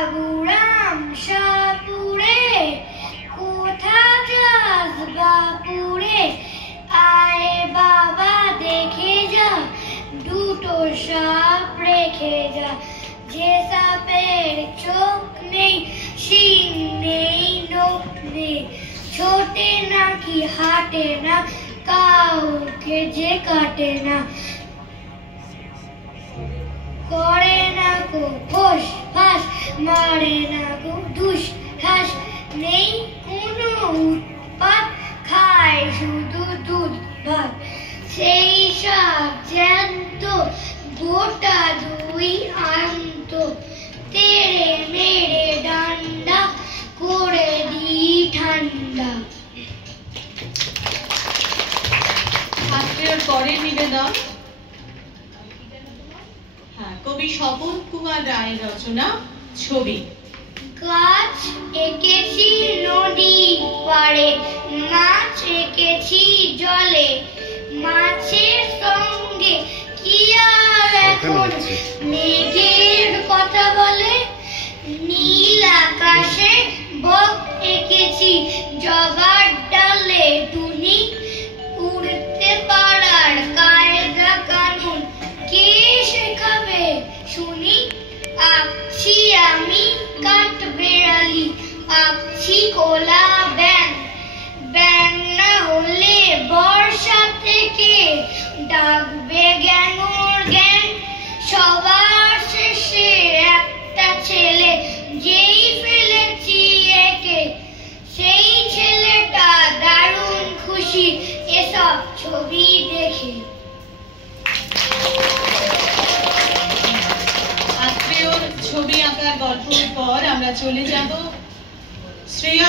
বাবুরাম শাহপুরে, কোথা যাস বাপুরে, আয় বাবা দেখে যা, দুটো সাপ রেখে যা। যে সাপের চোখ নেই, শিং নেই, নখ নেই, ছোটে নাকি হাঁটে না, কাউকে যে কাটে না, করে না কো ফোস ফাস, মারে না কো ধুস ঠাস, নেই কোনো উৎপাত, খায় শুধু দুধ ভাত। সেই সাপ জ্যান্ত, গোটা দুই আন্ত, তেড়ে মেরে ডান্ডা করে দি ঠান্ডা। শাস্ত্রের পরের নিবেদন কবি স্বপন কুমার রায়ের রচনা ছবি। গাছ এঁকেছি নদীর পাড়ে, মাছ এঁকেছি জলে, মাছের সঙ্গে কি আর এখন মেঘের কথা বলে। নীল আকাশে বক এঁকেছি, জবার ডালে টুনি, উড়তে পারার কায়দা কানুন কে শেখাবে শুনি। আঁকছি আমি কাঠ বেড়ালি, আঁকছি কোলা ব্যাঙ, ব্যাঙ না হলে বর্ষা থেকে ডাকবে গ্যাঙর গ্যাং। সবার শেষে একটা ছেলে, যেই ফেলেছি একে, সেই ছেলেটা দারুণ খুশি এসব ছবি দেখে। ছবি আঁকার গল্পের পর আমরা চলে যাব শ্রেয়া